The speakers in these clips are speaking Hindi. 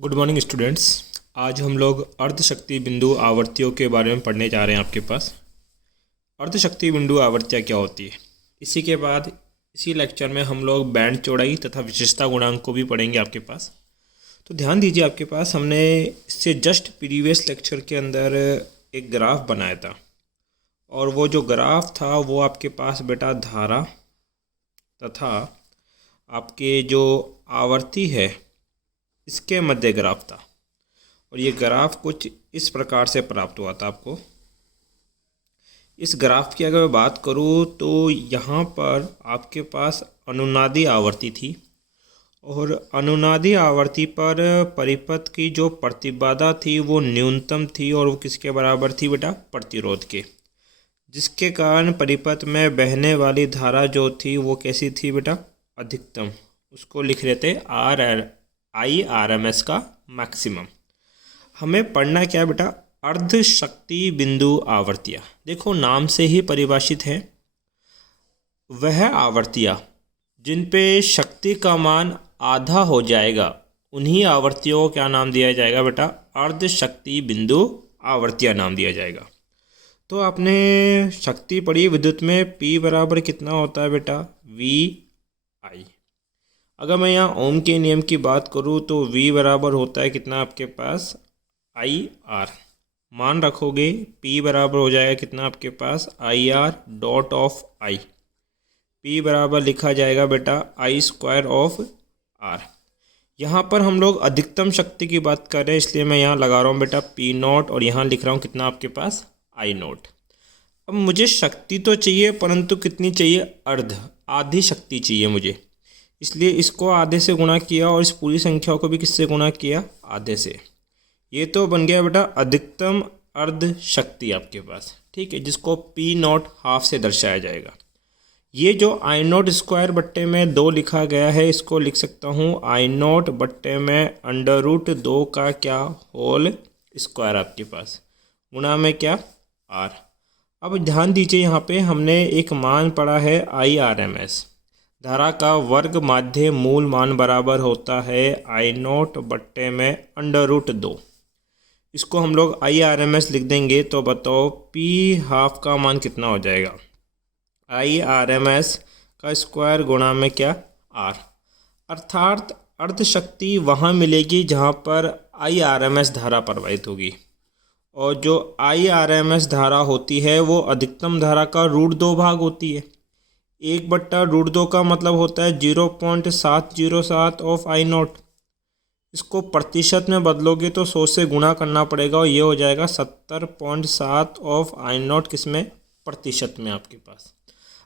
Good morning students. आज हम लोग अर्धशक्ति बिंदु आवर्तियों के बारे में पढ़ने जा रहे हैं आपके पास। अर्धशक्ति बिंदु आवर्तियाँ क्या होती है, इसी के बाद इसी लेक्चर में हम लोग बैंड चौड़ाई तथा विशेषता गुणांक को भी पढ़ेंगे आपके पास। तो ध्यान दीजिए, आपके पास हमने इससे जस्ट प्रीवियस लेक्चर के अंदर एक ग्राफ बनाया था, और वो जो ग्राफ था वो आपके पास बेटा धारा तथा आपके जो आवर्ती है इसके मध्य ग्राफ था। और ये ग्राफ कुछ इस प्रकार से प्राप्त हुआ था आपको। इस ग्राफ की अगर मैं बात करूँ तो यहाँ पर आपके पास अनुनादी आवर्ती थी, और अनुनादी आवर्ती पर परिपथ की जो प्रतिबाधा थी वो न्यूनतम थी, और वो किसके बराबर थी बेटा, प्रतिरोध के, जिसके कारण परिपथ में बहने वाली धारा जो थी वो कैसी थी बेटा, अधिकतम। उसको लिख रहे थे IRMS का मैक्सिमम। हमें पढ़ना क्या बेटा, अर्धशक्ति बिंदु आवर्तियाँ। देखो नाम से ही परिभाषित है, वह आवर्तियाँ जिन पे शक्ति का मान आधा हो जाएगा उन्हीं आवर्तियों को क्या नाम दिया जाएगा बेटा, अर्धशक्ति बिंदु आवर्तियाँ नाम दिया जाएगा। तो आपने शक्ति पढ़ी विद्युत में, P बराबर कितना होता है बेटा, VI। अगर मैं यहाँ ओम के नियम की बात करूँ तो V बराबर होता है कितना आपके पास, IR। मान रखोगे P बराबर हो जाएगा कितना आपके पास, IR dot of I। P बराबर लिखा जाएगा बेटा I स्क्वायर ऑफ R। यहाँ पर हम लोग अधिकतम शक्ति की बात कर रहे हैं, इसलिए मैं यहाँ लगा रहा हूँ बेटा P नॉट, और यहाँ लिख रहा हूँ कितना आपके पास, I नॉट। अब मुझे शक्ति तो चाहिए, परंतु कितनी चाहिए, आधी शक्ति चाहिए मुझे, इसलिए इसको आधे से गुणा किया और इस पूरी संख्या को भी किससे गुणा किया, आधे से। ये तो बन गया बेटा अधिकतम अर्ध शक्ति आपके पास, ठीक है, जिसको P नॉट हाफ से दर्शाया जाएगा। ये जो I नॉट स्क्वायर बट्टे में 2 लिखा गया है, इसको लिख सकता हूँ I नॉट बट्टे में √2 का क्या, होल स्क्वायर आपके पास, गुणा में क्या, R। अब ध्यान दीजिए, यहाँ पे हमने एक मान पढ़ा है IRMS। धारा का वर्ग माध्य मूल मान बराबर होता है I नॉट बट्टे में √2। इसको हम लोग IRMS लिख देंगे तो बताओ P हाफ का मान कितना हो जाएगा, IRMS का स्क्वायर गुणा में क्या, R। अर्थात अर्धशक्ति वहाँ मिलेगी जहाँ पर IRMS धारा प्रवाहित होगी, और जो IRMS धारा होती है वो अधिकतम धारा का √2 भाग होती है। 1/√2 का मतलब होता है 0.707 ऑफ I नॉट। इसको प्रतिशत में बदलोगे तो 100 से गुणा करना पड़ेगा, और ये हो जाएगा 70.7 ऑफ I नॉट, किसमें, प्रतिशत में आपके पास।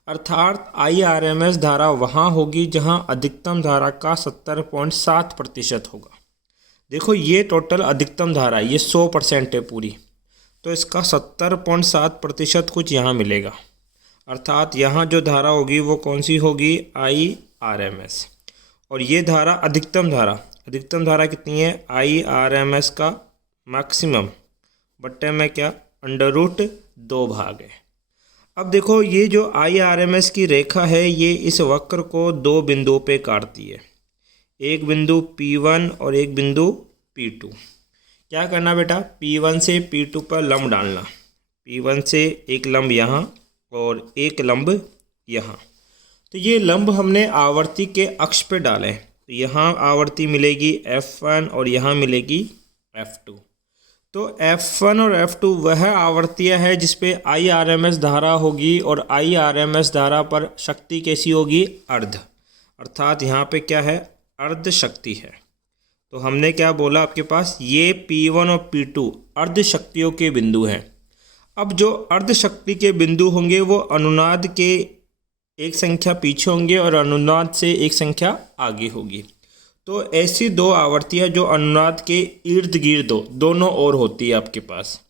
अर्थात IRMS धारा वहाँ होगी जहाँ अधिकतम धारा का 70.7% होगा। देखो ये टोटल अधिकतम धारा है, ये 100% है पूरी, तो इसका 70.7% कुछ यहाँ मिलेगा। अर्थात यहाँ जो धारा होगी वो कौन सी होगी, IRMS। और ये धारा अधिकतम धारा कितनी है, IRMS का मैक्सिमम बट्टे में क्या, √2 भाग है। अब देखो ये जो IRMS की रेखा है ये इस वक्र को 2 बिंदुओं पे काटती है, एक बिंदु P1 और एक बिंदु P2। क्या करना बेटा, P1 से P2 पर लंब डालना, P1 से एक लंब यहाँ और एक लंब यहाँ। तो ये लंब हमने आवर्ती के अक्ष पे डाले, तो यहाँ आवर्ती मिलेगी F1 और यहाँ मिलेगी F2। तो F1 और F2 वह आवर्तियाँ है जिस पे IRMS धारा होगी, और IRMS धारा पर शक्ति कैसी होगी, अर्ध। अर्थात यहाँ पे क्या है, अर्ध शक्ति है। तो हमने क्या बोला आपके पास, ये P1 और P2 अर्ध शक्तियों के बिंदु हैं। अब जो अर्ध शक्ति के बिंदु होंगे वो अनुनाद के एक संख्या पीछे होंगे और अनुनाद से एक संख्या आगे होगी। तो ऐसी 2 आवर्तियाँ जो अनुनाद के इर्द गिर्द दोनों ओर होती है आपके पास,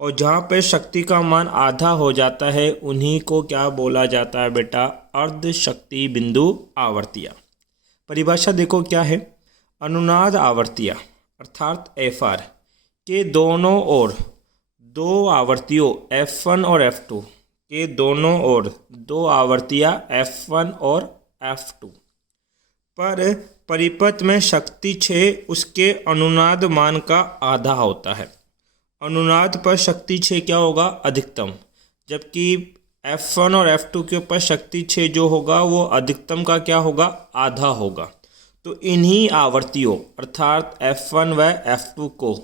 और जहाँ पे शक्ति का मान आधा हो जाता है उन्हीं को क्या बोला जाता है बेटा, अर्ध शक्ति बिंदु आवर्तियाँ। परिभाषा देखो क्या है, अनुनाद आवर्तियाँ अर्थात FR के दोनों ओर 2 आवर्तियों F1 और F2 के दोनों ओर 2 आवर्तियाँ F1 और F2 पर परिपथ में शक्ति 6 उसके अनुनाद मान का आधा होता है। अनुनाद पर शक्ति 6 क्या होगा? अधिकतम। जबकि F1 और F2 के ऊपर शक्ति 6 जो होगा वो अधिकतम का क्या होगा? आधा होगा। तो इन्हीं आवर्तियों अर्थात F1 व F2 को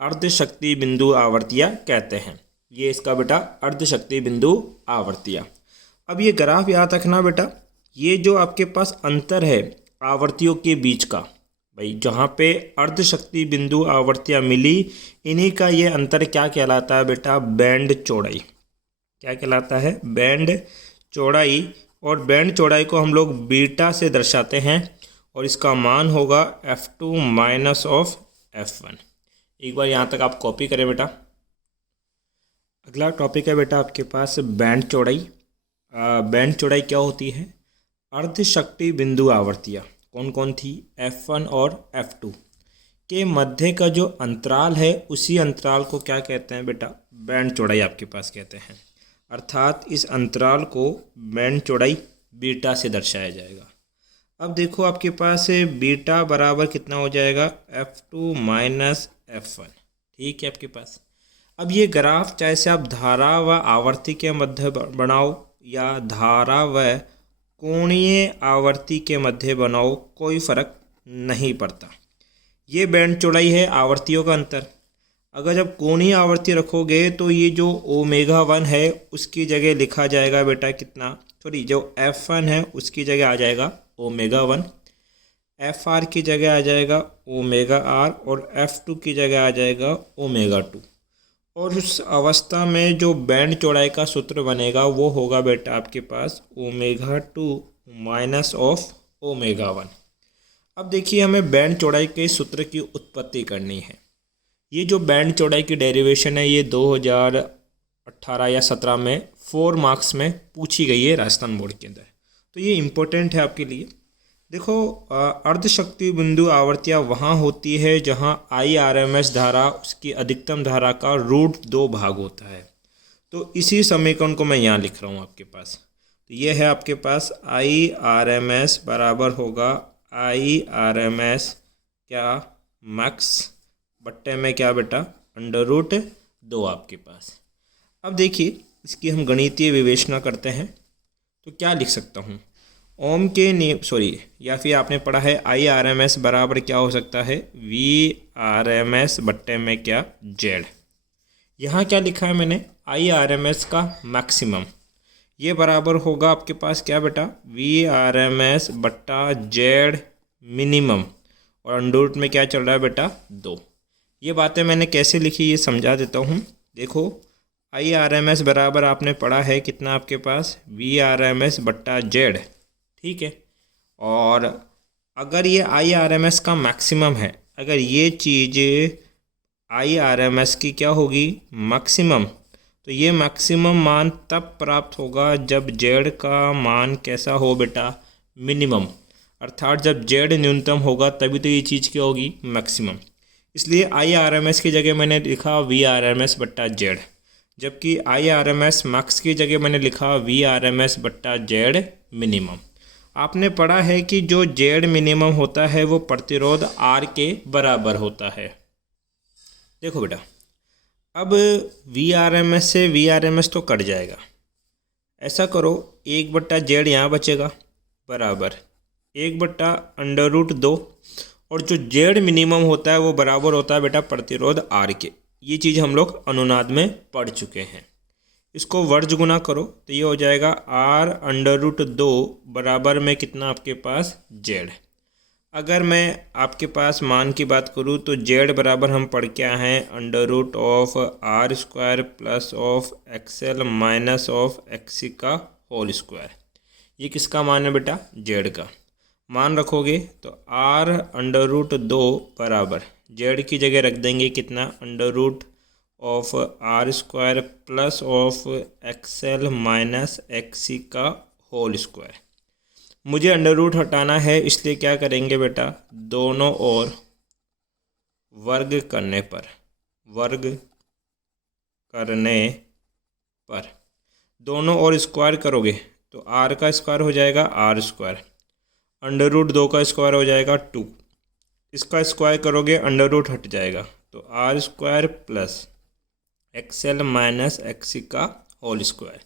अर्धशक्ति बिंदु आवर्तियाँ कहते हैं। ये इसका बेटा अर्धशक्ति बिंदु आवर्तियाँ। अब ये ग्राफ याद रखना बेटा, ये जो आपके पास अंतर है आवर्तियों के बीच का, भाई जहाँ पे अर्धशक्ति बिंदु आवर्तियाँ मिली, इन्हीं का ये अंतर क्या कहलाता है बेटा? बैंड चौड़ाई। क्या कहलाता है? बैंड चौड़ाई। और बैंड चौड़ाई को हम लोग बीटा से दर्शाते हैं और इसका मान होगा F2 माइनस ऑफ F1। एक बार यहाँ तक आप कॉपी करें बेटा। अगला टॉपिक है बेटा आपके पास बैंड चौड़ाई। बैंड चौड़ाई क्या होती है? अर्धशक्ति बिंदु आवर्तियाँ कौन कौन थी? F1 और F2 के मध्य का जो अंतराल है उसी अंतराल को क्या कहते हैं बेटा? बैंड चौड़ाई आपके पास कहते हैं। अर्थात इस अंतराल को बैंड चौड़ाई बीटा से दर्शाया जाएगा। अब देखो आपके पास बीटा बराबर कितना हो जाएगा? F2 minus F1। ठीक है आपके पास। अब ये ग्राफ चाहे से आप धारा व आवर्ती के मध्य बनाओ या धारा व कोणीय आवर्ती के मध्य बनाओ, कोई फर्क नहीं पड़ता। ये बैंड चौड़ाई है आवर्तियों का अंतर। अगर जब कोणीय आवर्ती रखोगे तो ये जो ओमेगा 1 है उसकी जगह लिखा जाएगा बेटा कितना? जो F1 है उसकी जगह आ जाएगा ओमेगा 1, FR की जगह आ जाएगा ओमेगा R और F2 की जगह आ जाएगा ओमेगा 2। और उस अवस्था में जो बैंड चौड़ाई का सूत्र बनेगा वो होगा बेटा आपके पास ओमेगा 2 माइनस ऑफ ओमेगा 1। अब देखिए हमें बैंड चौड़ाई के सूत्र की उत्पत्ति करनी है। ये जो बैंड चौड़ाई की डेरिवेशन है ये 2018 या 17 में 4 मार्क्स में पूछी गई है राजस्थान बोर्ड के अंदर, तो ये इम्पोर्टेंट है आपके लिए। देखो अर्धशक्ति बिंदु आवर्तियाँ वहाँ होती है जहाँ IRMS धारा उसकी अधिकतम धारा का √2 भाग होता है। तो इसी समीकरण को मैं यहाँ लिख रहा हूँ आपके पास। तो ये है आपके पास IRMS बराबर होगा IRMS क्या मैक्स बट्टे में क्या बेटा? √2 आपके पास। अब देखिए इसकी हम गणितीय विवेचना करते हैं तो क्या लिख सकता हूँ? ओम के नियम या फिर आपने पढ़ा है IRMS बराबर क्या हो सकता है? VRMS बट्टे में क्या? Z। यहाँ क्या लिखा है मैंने? IRMS का मैक्सिमम, ये बराबर होगा आपके पास क्या बेटा? VRMS बट्टा Z मिनिमम और अंडर में क्या चल रहा है बेटा? 2। ये बातें मैंने कैसे लिखी ये समझा देता हूँ। देखो IRMS बराबर आपने पढ़ा है कितना आपके पास? VRMS बट्टा Z। ठीक है। और अगर ये IRMS का मैक्सिमम है, अगर ये चीज़ IRMS की क्या होगी? मैक्सिमम, तो ये मैक्सिमम मान तब प्राप्त होगा जब Z का मान कैसा हो बेटा? मिनिमम। अर्थात जब Z न्यूनतम होगा तभी तो ये चीज़ क्या होगी? मैक्सिमम। इसलिए IRMS की जगह मैंने लिखा VRMS बट्टा Z, जबकि IRMS मैक्स की जगह मैंने लिखा VRMS बट्टा Z मिनिमम। आपने पढ़ा है कि जो Z मिनिमम होता है वो प्रतिरोध R के बराबर होता है। देखो बेटा अब VRMS से VRMS तो कट जाएगा। ऐसा करो 1/Z यहाँ बचेगा बराबर 1/√2 और जो Z मिनिमम होता है वो बराबर होता है बेटा प्रतिरोध R के। ये चीज़ हम लोग अनुनाद में पढ़ चुके हैं। इसको वर्ज गुना करो तो ये हो जाएगा R√2 बराबर में कितना आपके पास? Z। अगर मैं आपके पास मान की बात करूँ तो Z बराबर हम पढ़ के आए हैं √R² plus of XL minus of XC का होल स्क्वायर। ये किसका मान है बेटा? Z का मान रखोगे तो R√2 बराबर Z की जगह रख देंगे कितना? √R² plus of XL minus XC का होल स्क्वायर। मुझे अंडर हटाना है इसलिए क्या करेंगे बेटा? दोनों ओर वर्ग करने पर दोनों ओर स्क्वायर करोगे तो R का स्क्वायर हो जाएगा R²। अंडर रूट 2 का स्क्वायर हो जाएगा 2, इसका स्क्वायर करोगे अंडर रूट हट जाएगा, तो r square plus XL minus XC का होल स्क्वायर।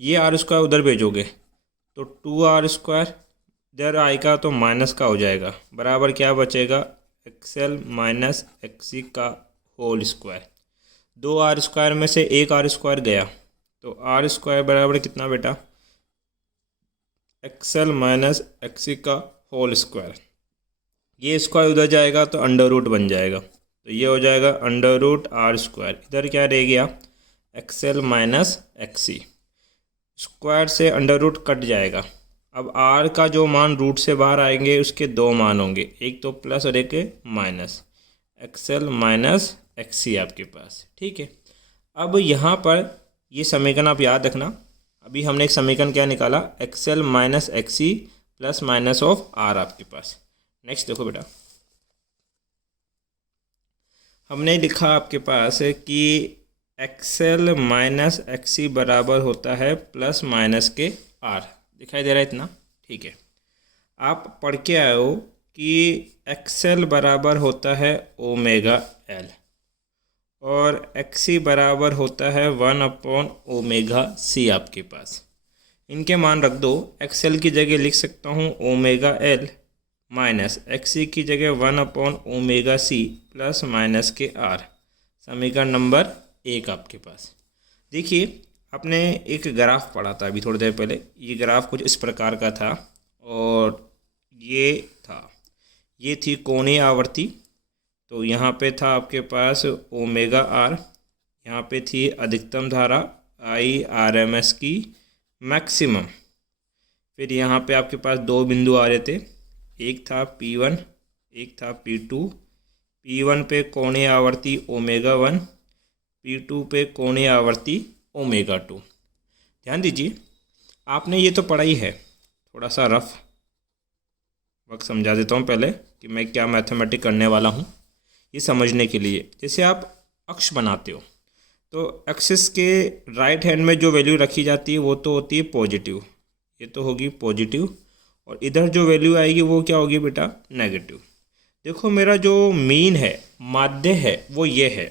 ये आर स्क्वायर उधर भेजोगे तो 2r स्क्वायर, इधर आएगा तो माइनस का हो जाएगा, बराबर क्या बचेगा, एक्सएल माइनस एक्सी का होल स्क्वायर। 2r स्क्वायर में से एक आर स्क्वायर गया, तो आर स्क्वायर बराबर कितना बेटा, एक्सएल माइनस एक्सी का होल स्क्वायर। ये स्क्वायर उधर जाएगा तो अंडर रूट बन जाएगा, तो ये हो जाएगा अंडर रूट आर स्क्वायर। इधर क्या रह गया, एक्सएल माइनस एक्सी, स्क्वायर से अंडर रूट कट जाएगा। अब आर का जो मान रूट से बाहर आएंगे उसके दो मान होंगे, एक तो प्लस और एक माइनस, एक्सएल माइनस एक्सी आपके पास। ठीक है, अब यहाँ पर ये समीकरण आप याद रखना, अभी हमने एक समीकरण क्या निकाला, XL minus XC plus minus of r आपके पास। नेक्स्ट देखो बेटा, हमने लिखा आपके पास कि एक्सएल माइनस एक्सी बराबर होता है प्लस माइनस के आर, दिखाई दे रहा है इतना। ठीक है, आप पढ़ के आए हो कि एक्सएल बराबर होता है ओमेगा एल और एक्सी बराबर होता है 1/ओमेगा सी आपके पास। इनके मान रख दो, एक्सएल की जगह लिख सकता हूँ ओमेगा एल माइनस एक्सी की जगह 1/ओमेगा सी प्लस माइनस के आर। समीकरण नंबर 1 आपके पास। देखिए, आपने एक ग्राफ पढ़ा था अभी थोड़ी देर पहले, ये ग्राफ कुछ इस प्रकार का था और ये थी कोणीय आवर्ती, तो यहाँ पे था आपके पास ओमेगा आर, यहाँ पे थी अधिकतम धारा IRMS की मैक्सिमम, फिर यहाँ पे आपके पास दो बिंदु आ रहे थे, एक था P1 एक था P2। P1 पे कोणीय आवर्ती ओमेगा 1, P2 पे कोणीय आवर्ती ओमेगा 2। ध्यान दीजिए, आपने ये तो पढ़ा ही है, थोड़ा सा रफ वक्त समझा देता हूँ पहले कि मैं क्या मैथमेटिक करने वाला हूँ, ये समझने के लिए। जैसे आप अक्ष बनाते हो तो एक्सिस के राइट हैंड में जो वैल्यू रखी जाती है वो तो होती है पॉजिटिव, ये तो होगी पॉजिटिव, और इधर जो वैल्यू आएगी वो क्या होगी बेटा, नेगेटिव। देखो, मेरा जो मीन है, माध्य है, वो ये है,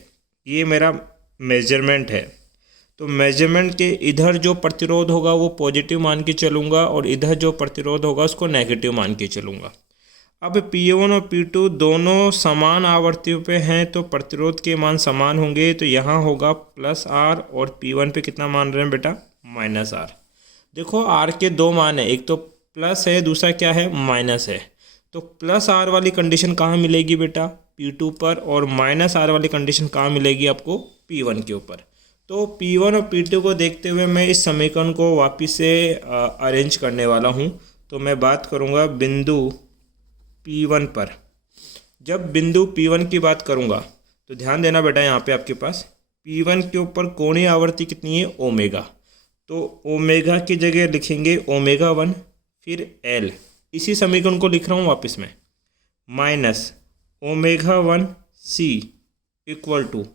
ये मेरा मेजरमेंट है, तो मेजरमेंट के इधर जो प्रतिरोध होगा वो पॉजिटिव मान के चलूँगा और इधर जो प्रतिरोध होगा उसको नेगेटिव मान के चलूँगा। अब P1 और P2 दोनों समान आवर्तियों पे हैं तो प्रतिरोध के मान समान होंगे, तो यहाँ होगा प्लस आर और P1 पे कितना मान रहे हैं बेटा, माइनस आर। देखो, आर के दो मान है, एक तो प्लस है, दूसरा क्या है, माइनस है, तो प्लस आर वाली कंडीशन कहाँ मिलेगी बेटा, P2 पर, और माइनस आर वाली कंडीशन कहाँ मिलेगी आपको, P1 के ऊपर। तो P1 और P2 को देखते हुए मैं इस समीकरण को वापस से अरेंज करने वाला हूँ। तो मैं बात करूँगा बिंदु P1 पर। जब बिंदु P1 की बात करूँगा तो ध्यान देना बेटा, यहाँ पे आपके पास P1 के ऊपर कोणीय आवर्ती कितनी है, ओमेगा, तो ओमेगा की जगह लिखेंगे ओमेगा 1, फिर L, इसी समीकरण को लिख रहा हूँ वापस में, minus omega 1 C equal to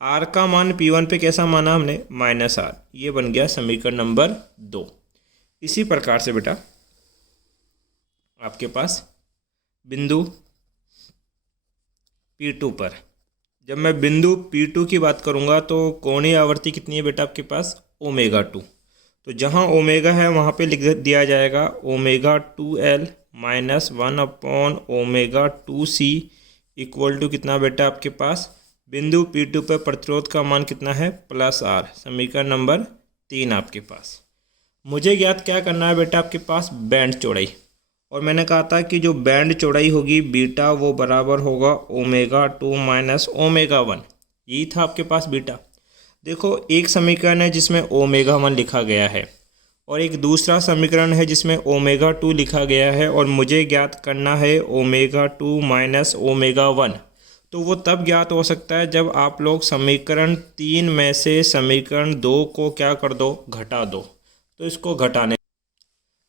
R का मान P1 पे कैसा माना हमने, माइनस आर। ये बन गया समीकरण नंबर 2। इसी प्रकार से बेटा आपके पास बिंदु P2 पर, जब मैं बिंदु P2 की बात करूँगा तो कोणीय आवर्ती कितनी है बेटा आपके पास, ओमेगा 2, तो जहाँ ओमेगा है वहाँ पे लिख दिया जाएगा ओमेगा 2L माइनस 1/ओमेगा 2C इक्वल टू कितना बेटा आपके पास, बिंदु P2 पर प्रतिरोध का मान कितना है, प्लस आर। समीकरण नंबर 3 आपके पास। मुझे ज्ञात क्या करना है बेटा, आपके पास बैंड चौड़ाई, और मैंने कहा था कि जो बैंड चौड़ाई होगी बीटा वो बराबर होगा ओमेगा 2 माइनस ओमेगा 1, यही था आपके पास बीटा। देखो, एक समीकरण है जिसमें ओमेगा 1 लिखा गया है और एक दूसरा समीकरण है जिसमें ओमेगा 2 लिखा गया है, और मुझे ज्ञात करना है ओमेगा 2 माइनस ओमेगा 1। तो वो तब ज्ञात हो सकता है जब आप लोग समीकरण 3 में से समीकरण 2 को क्या कर दो, घटा दो। तो इसको घटाने,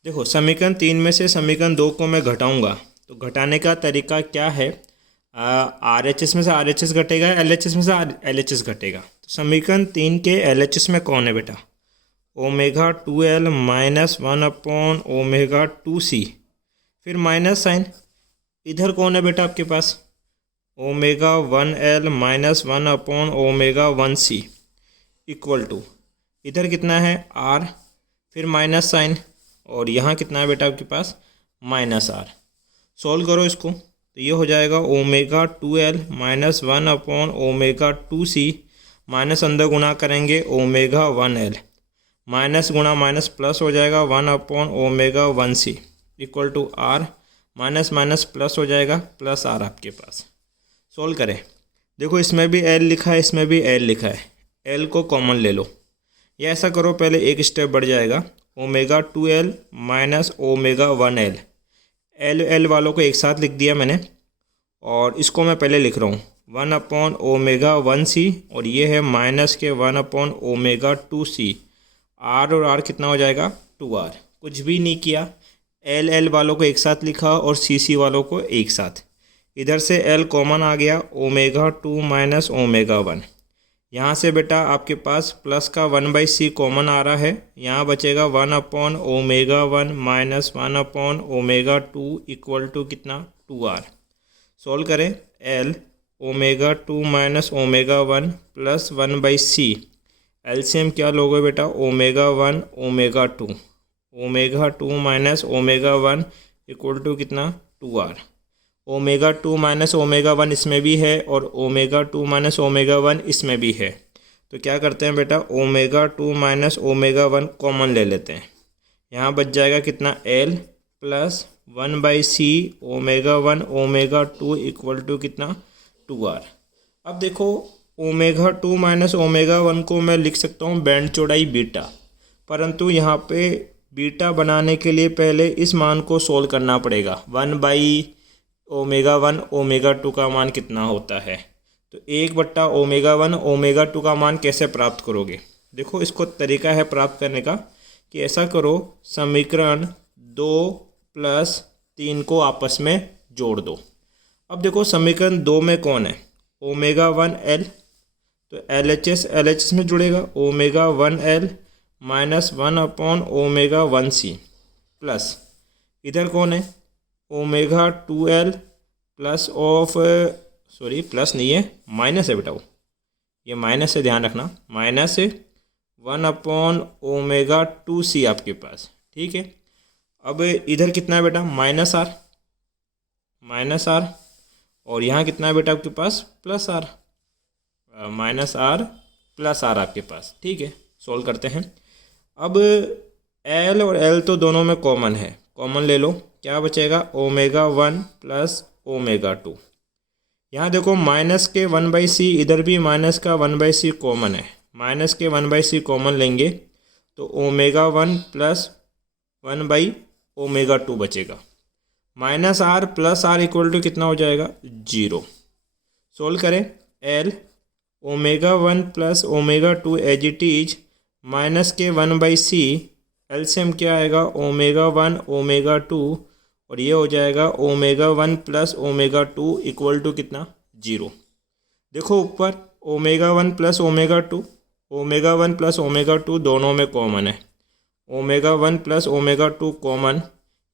देखो, समीकरण 3 में से समीकरण 2 को मैं घटाऊंगा, तो घटाने का तरीका क्या है, RHS में से RHS घटेगा, LHS में से LHS घटेगा। तो समीकरण 3 के LHS में कौन है बेटा, ओमेगा 2L माइनस 1/ओमेगा 2C, फिर माइनस साइन, इधर कौन है बेटा आपके पास, ओमेगा 1L माइनस 1/ओमेगा 1C इक्वल टू, इधर कितना है R, फिर माइनस साइन, और यहाँ कितना है बेटा आपके पास माइनस R। सॉल्व करो इसको तो ये हो जाएगा ओमेगा 2L माइनस 1/ओमेगा 2C माइनस अंदर गुना करेंगे ओमेगा 1L, माइनस गुना माइनस प्लस हो जाएगा omega 1C equal to R, minus minus plus हो जाएगा प्लस R आपके पास। सोल्व करें, देखो इसमें भी L लिखा है, इसमें भी L लिखा है, L को कॉमन ले लो, या ऐसा करो पहले एक स्टेप बढ़ जाएगा, omega 2L minus omega 1L, L वालों को एक साथ लिख दिया मैंने, और इसको मैं पहले लिख रहा हूँ 1/ओमेगा 1C, और ये है माइनस के 1/ओमेगा 2C, R और R कितना हो जाएगा 2R। कुछ भी नहीं किया, L वालों को एक साथ लिखा और CC वालों को एक साथ, इधर से L कॉमन आ गया, ओमेगा 2 माइनस ओमेगा 1, यहाँ से बेटा आपके पास प्लस का 1/C कॉमन आ रहा है, यहाँ बचेगा omega 1 minus omega 2 equal to कितना 2R। सॉल्व करें, L omega 2 minus omega 1 plus 1/C, LCM क्या लोगे बेटा omega 1 omega 2, omega 2 minus omega 1 equal to कितना 2R। ओमेगा 2 माइनस ओमेगा 1 इसमें भी है और ओमेगा 2 माइनस ओमेगा 1 इसमें भी है, तो क्या करते हैं बेटा ओमेगा 2 माइनस ओमेगा 1 कॉमन ले लेते हैं, यहाँ बच जाएगा कितना L plus 1/C omega 1 omega 2 equal to कितना 2R। अब देखो ओमेगा 2 माइनस ओमेगा 1 को मैं लिख सकता हूँ बैंड चौड़ाई बीटा, परंतु यहाँ पे बीटा बनाने के लिए पहले इस मान को सोल्व करना पड़ेगा, 1/ओमेगा 1 ओमेगा 2 का मान कितना होता है, तो 1/ओमेगा 1 ओमेगा 2 का मान कैसे प्राप्त करोगे। देखो इसको तरीका है प्राप्त करने का कि ऐसा करो, समीकरण 2 प्लस 3 को आपस में जोड़ दो। अब देखो समीकरण 2 में कौन है ओमेगा 1L, तो LHS में जुड़ेगा, ओमेगा 1L माइनस 1/ओमेगा 1C प्लस इधर कौन है omega 2L plus of, sorry plus नहीं है माइनस है बेटा, वो ये माइनस है ध्यान रखना, माइनस 1/ओमेगा 2C आपके पास, ठीक है। अब इधर कितना है बेटा माइनस R, और यहाँ कितना है बेटा आपके पास plus R, minus R plus R आपके पास, ठीक है। सोल्व करते हैं, अब L और L तो दोनों में कॉमन है, कॉमन ले लो, क्या बचेगा ओमेगा 1 प्लस ओमेगा 2, यहाँ देखो माइनस के 1/C, इधर भी माइनस का 1/C कॉमन है, माइनस के 1/C कॉमन लेंगे तो ओमेगा 1 प्लस 1/ओमेगा 2 बचेगा, minus R plus R equal to कितना हो जाएगा 0। सोल्व करें, L omega 1 plus omega 2 as it is minus के 1/C, एलसीएम क्या आएगा ओमेगा 1 ओमेगा 2, और ये हो जाएगा omega 1 plus omega 2 equal to कितना 0। देखो ऊपर omega 1 plus omega 2, omega 1 plus omega 2 दोनों में कॉमन है, ओमेगा 1 प्लस ओमेगा 2 कॉमन,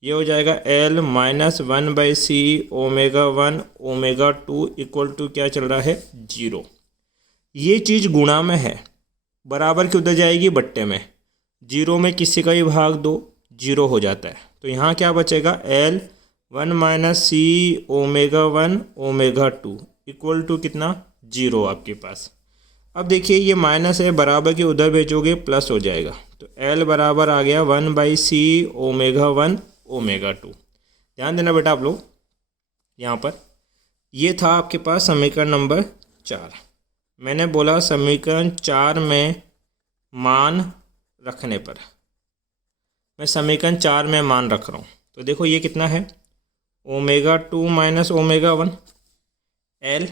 ये हो जाएगा L minus 1/C omega 1 omega 2 equal to क्या चल रहा है 0। ये चीज़ गुणा में है, बराबर की उधर जाएगी बट्टे में, 0 में किसी का ही भाग दो 0 हो जाता है, तो यहाँ क्या बचेगा L 1 minus C omega 1 omega 2 equal to कितना 0 आपके पास। अब देखिए ये माइनस है, बराबर के उधर भेजोगे प्लस हो जाएगा, तो L बराबर आ गया 1/C ओमेगा 1 ओमेगा 2। ध्यान देना बेटा आप लोग, यहाँ पर ये था आपके पास समीकरण नंबर 4। मैंने बोला समीकरण 4 में मान रखने पर, मैं समीकरण 4 में मान रख रहा हूँ, तो देखो ये कितना है omega 2 minus omega 1, L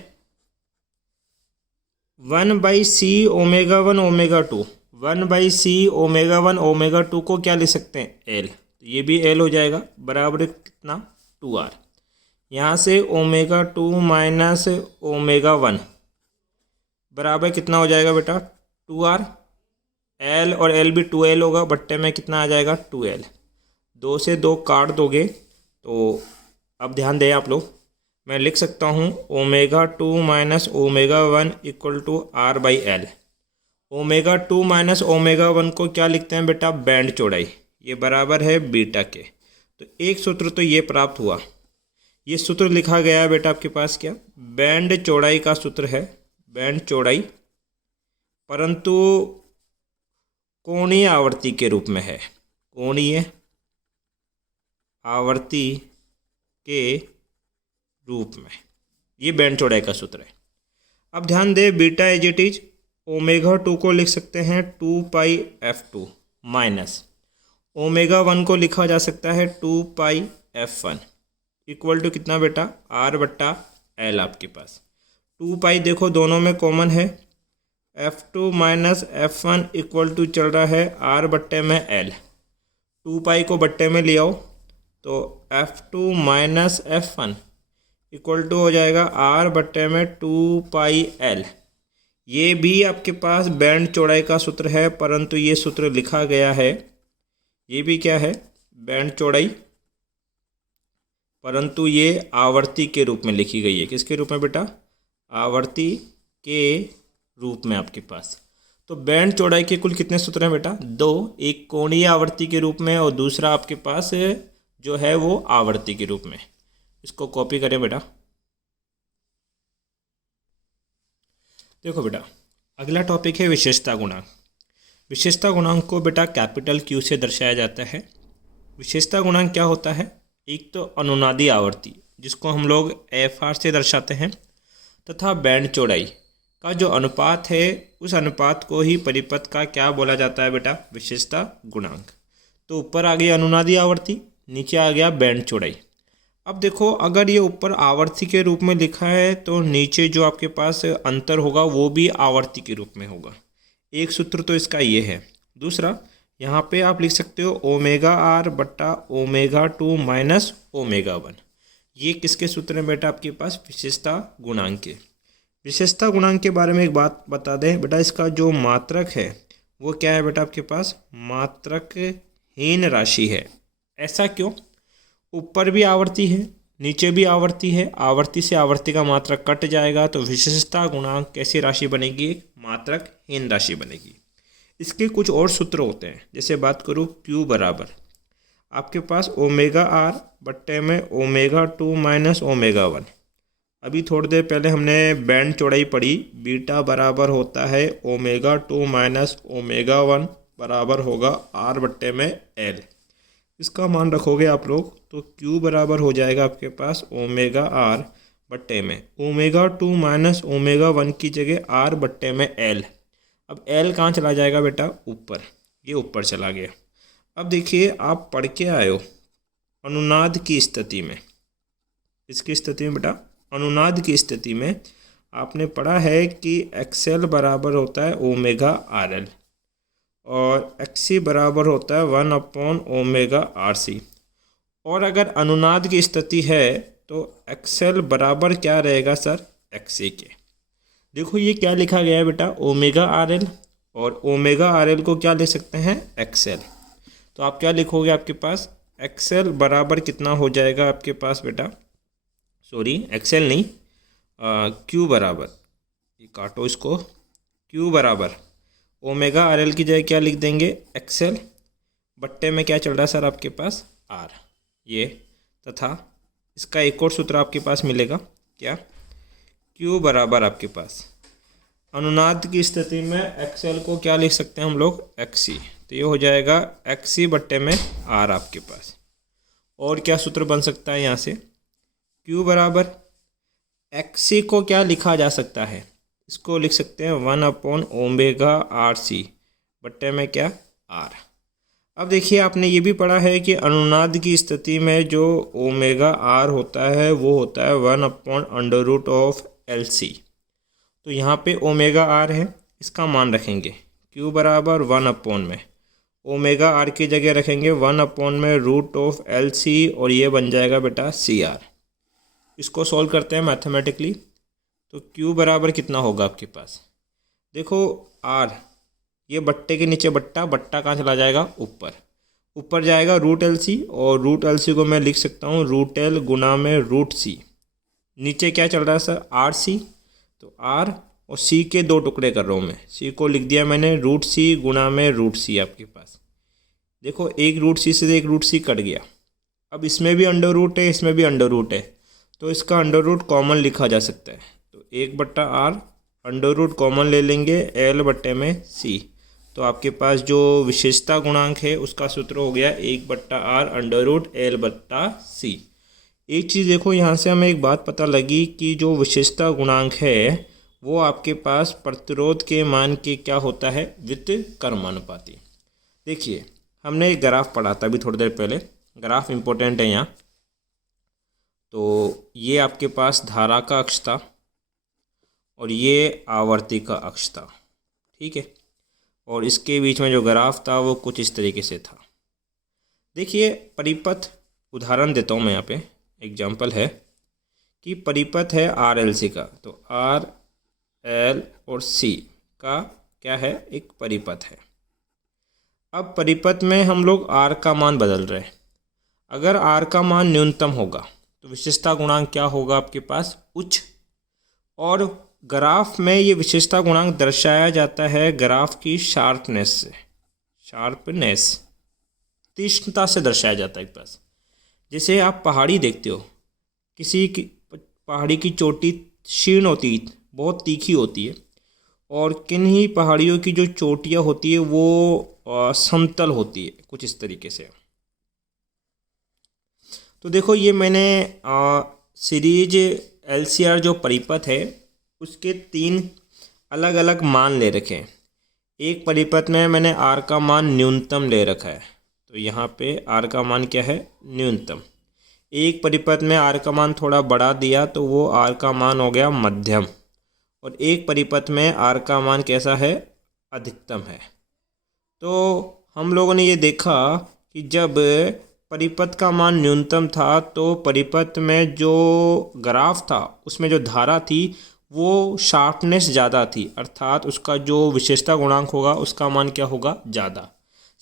1/C omega 1 omega 2, 1/C omega 1 omega 2 को क्या ले सकते हैं L, तो ये भी L हो जाएगा, बराबर कितना 2R। यहाँ से ओमेगा 2 माइनस ओमेगा 1 बराबर कितना हो जाएगा बेटा 2R, L और L भी 2L होगा, बट्टे में कितना आ जाएगा 2L, 2 से 2 काट दोगे तो अब ध्यान दें आप लोग, मैं लिख सकता हूँ ω2 minus ω1 equal to R/L। ω2 minus ω1 को क्या लिखते हैं बेटा, बैंड चौड़ाई, ये बराबर है बीटा के। तो एक सूत्र तो ये प्राप्त हुआ, ये सूत्र लिखा गया है बेटा आपके पास क्या, बैंड चौड़ाई का सूत्र है, बैंड चौड़ाई, परंतु कोणीय आवर्ती के रूप में है, कोणीय आवर्ती के रूप में, ये बैंड चौड़ाई का सूत्र है। अब ध्यान दे, बीटा एज इट इज ω2 को लिख सकते हैं 2πf2 माइनस ω1 को लिखा जा सकता है 2πf1 इक्वल टू कितना बेटा, R/L। आपके पास 2π देखो दोनों में कॉमन है, f2 minus f1 equal to चल रहा है R/L। 2π को बट्टे में ले आओ तो f2 minus f1 equal to हो जाएगा R/2πL। ये भी आपके पास बैंड चौड़ाई का सूत्र है, परंतु ये सूत्र लिखा गया है, ये भी क्या है, बैंड चौड़ाई, परंतु ये आवर्ती के रूप में लिखी गई है। किसके रूप में बेटा, आवर्ती के रूप में आपके पास। तो बैंड चौड़ाई के कुल कितने सूत्र हैं बेटा, दो, एक कोणीय आवर्ती के रूप में और दूसरा आपके पास जो है वो आवर्ती के रूप में। इसको कॉपी करें बेटा। देखो बेटा, अगला टॉपिक है विशेषता गुणांक। विशेषता गुणांक को बेटा कैपिटल Q से दर्शाया जाता है। विशेषता गुणांक क्या होता है, एक तो अनुनादी आवर्ती जिसको हम लोग FR से दर्शाते हैं, तथा बैंड चौड़ाई का जो अनुपात है उस अनुपात को ही परिपथ का क्या बोला जाता है बेटा, विशेषता गुणांक। तो ऊपर आ गई अनुनादी आवर्ती, नीचे आ गया बैंड चौड़ाई। अब देखो, अगर ये ऊपर आवर्ती के रूप में लिखा है तो नीचे जो आपके पास अंतर होगा वो भी आवर्ती के रूप में होगा। एक सूत्र तो इसका ये है। दूसरा, यहाँ पे आप लिख सकते हो ω/ω2 माइनस ω1। ये किसके सूत्र हैं बेटा, आपके पास विशेषता गुणांक के। विशेषता गुणांक के बारे में एक बात बता दें बेटा, इसका जो मात्रक है वो क्या है बेटा, आपके पास मात्रकहीन राशि है। ऐसा क्यों, ऊपर भी आवर्ती है नीचे भी आवर्ती है, आवर्ती से आवर्ती का मात्रक कट जाएगा तो विशेषता गुणांक कैसी राशि बनेगी, एक मात्रकहीन राशि बनेगी। इसके कुछ और सूत्र होते हैं, जैसे बात करूँ Q बराबर आपके पास ω/R बट्टे में ω2 माइनस ω1। अभी थोड़ी देर पहले हमने बैंड चौड़ाई पढ़ी, बीटा बराबर होता है ω2 माइनस ω1 बराबर होगा R/L। इसका मान रखोगे आप लोग तो Q बराबर हो जाएगा आपके पास ω/R बट्टे में ω2 माइनस ω1 की जगह R/L। अब L कहाँ चला जाएगा बेटा, ऊपर, ये ऊपर चला गया। अब देखिए, आप पढ़ के आए हो अनुनाद की स्थिति में, इसकी स्थिति में बेटा, अनुनाद की स्थिति में आपने पढ़ा है कि XL बराबर होता है ω/RL और XC बराबर होता है 1/ω/RC। और अगर अनुनाद की स्थिति है तो XL बराबर क्या रहेगा सर, XC के। देखो ये क्या लिखा गया है बेटा, ω/RL, और ω/RL को क्या लिख सकते हैं, XL। तो आप क्या लिखोगे, आपके पास XL बराबर कितना हो जाएगा आपके पास बेटा, सॉरी XL नहीं, Q बराबर, ये काटो इसको, Q बराबर ω/RL की जगह क्या लिख देंगे, XL बट्टे में क्या चल रहा है सर आपके पास, R। ये तथा इसका एक और सूत्र आपके पास मिलेगा, क्या, Q बराबर आपके पास अनुनाद की स्थिति में XL को क्या लिख सकते हैं हम लोग, XC। तो ये हो जाएगा XC बट्टे में R आपके पास। और क्या सूत्र बन सकता है यहाँ से, Q बराबर XC को क्या लिखा जा सकता है, इसको लिख सकते हैं 1/ω/RC बट्टे में क्या, R। अब देखिए, आपने ये भी पढ़ा है कि अनुनाद की स्थिति में जो ω/R होता है वो होता है 1/√LC। तो यहाँ पे ω/R है, इसका मान रखेंगे Q बराबर 1/, में ω/R की जगह रखेंगे 1/√LC और ये बन जाएगा बेटा CR। इसको सॉल्व करते हैं मैथमेटिकली। तो Q बराबर कितना होगा आपके पास, देखो R, ये बट्टे के नीचे बट्टा, बट्टा कहाँ चला जाएगा, ऊपर, ऊपर जाएगा रूट एल सी, और रूट एल सी को मैं लिख सकता हूँ रूट एल गुना में रूट सी। नीचे क्या चल रहा है सर, आर सी, तो आर और सी के दो टुकड़े कर रहा हूँ मैं, सी को लिख दिया मैंने रूट सी गुना में रूट सी। आपके पास देखो एक रूट सी से एक रूट सी कट गया, अब इसमें भी अंडर रूट है, इसमें भी अंडर रूट है, तो इसका अंडर रूट कॉमन लिखा जा सकता है। तो 1/r अंडर रूट कॉमन ले लेंगे एल बट्टे में सी, तो आपके पास जो विशेषता गुणांक है उसका सूत्र हो गया 1/r अंडर रूट एल बट्टा सी। एक चीज़ देखो, यहाँ से हमें एक बात पता लगी कि जो विशेषता गुणांक है वो आपके पास प्रतिरोध के मान के क्या होता है, व्युत्क्रमानुपाती। देखिए हमने एक ग्राफ पढ़ा था अभी थोड़ी देर पहले, ग्राफ इम्पोर्टेंट है यहाँ। तो ये आपके पास धारा का अक्ष था और ये आवर्ती का अक्ष था, ठीक है, और इसके बीच में जो ग्राफ था वो कुछ इस तरीके से था। देखिए परिपथ उदाहरण देता हूँ मैं, यहाँ पे एग्जाम्पल है कि परिपथ है आर एल सी का, तो आर एल और सी का क्या है, एक परिपथ है। अब परिपथ में हम लोग आर का मान बदल रहे हैं। अगर आर का मान न्यूनतम होगा तो विशेषता गुणांक क्या होगा आपके पास, उच्च। और ग्राफ में ये विशेषता गुणांक दर्शाया जाता है ग्राफ की शार्पनेस से, शार्पनेस तीक्ष्णता से दर्शाया जाता है पास। जैसे आप पहाड़ी देखते हो, किसी की पहाड़ी की चोटी क्षीण होती है, बहुत तीखी होती है, और किन्हीं पहाड़ियों की जो चोटियाँ होती है वो समतल होती है, कुछ इस तरीके से। तो देखो ये मैंने सीरीज एलसीआर जो परिपथ है उसके 3 अलग अलग मान ले रखे हैं। एक परिपथ में मैंने आर का मान न्यूनतम ले रखा है, तो यहाँ पे आर का मान क्या है, न्यूनतम। एक परिपथ में आर का मान थोड़ा बढ़ा दिया तो वो आर का मान हो गया मध्यम, और एक परिपथ में आर का मान कैसा है, अधिकतम है। तो हम लोगों ने ये देखा कि जब परिपथ का मान न्यूनतम था तो परिपथ में जो ग्राफ था उसमें जो धारा थी वो शार्पनेस ज़्यादा थी, अर्थात उसका जो विशेषता गुणांक होगा उसका मान क्या होगा, ज़्यादा।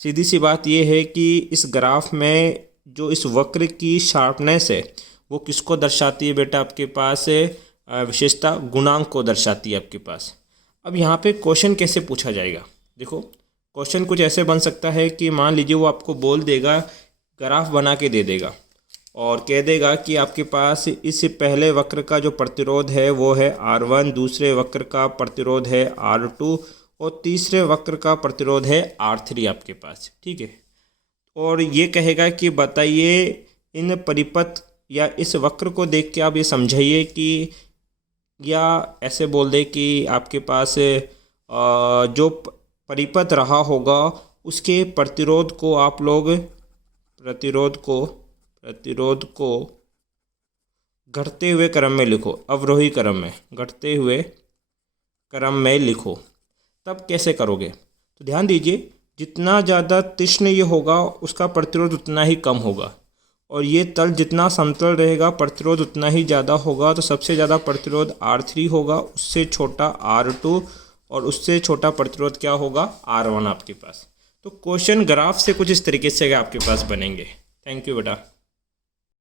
सीधी सी बात ये है कि इस ग्राफ में जो इस वक्र की शार्पनेस है वो किसको दर्शाती है बेटा, आपके पास विशेषता गुणांक को दर्शाती है आपके पास। अब यहाँ पे क्वेश्चन कैसे पूछा जाएगा, देखो क्वेश्चन कुछ ऐसे बन सकता है कि मान लीजिए वो आपको बोल देगा, ग्राफ बना के दे देगा और कह देगा कि आपके पास इस पहले वक्र का जो प्रतिरोध है वो है R1, दूसरे वक्र का प्रतिरोध है R2 और तीसरे वक्र का प्रतिरोध है R3 आपके पास, ठीक है। और ये कहेगा कि बताइए इन परिपथ या इस वक्र को देख के आप ये समझाइए कि, या ऐसे बोल दे कि आपके पास जो परिपथ रहा होगा उसके प्रतिरोध को आप लोग प्रतिरोध को घटते हुए क्रम में लिखो, अवरोही क्रम में, घटते हुए क्रम में लिखो। तब कैसे करोगे, तो ध्यान दीजिए जितना ज़्यादा तीक्ष्ण ये होगा उसका प्रतिरोध उतना ही कम होगा, और ये तल जितना समतल रहेगा प्रतिरोध उतना ही ज़्यादा होगा। तो सबसे ज़्यादा प्रतिरोध R3 होगा, उससे छोटा R2 और उससे छोटा प्रतिरोध क्या होगा, R1 आपके पास। तो क्वेश्चन ग्राफ से कुछ इस तरीके से आपके पास बनेंगे। थैंक यू बेटा।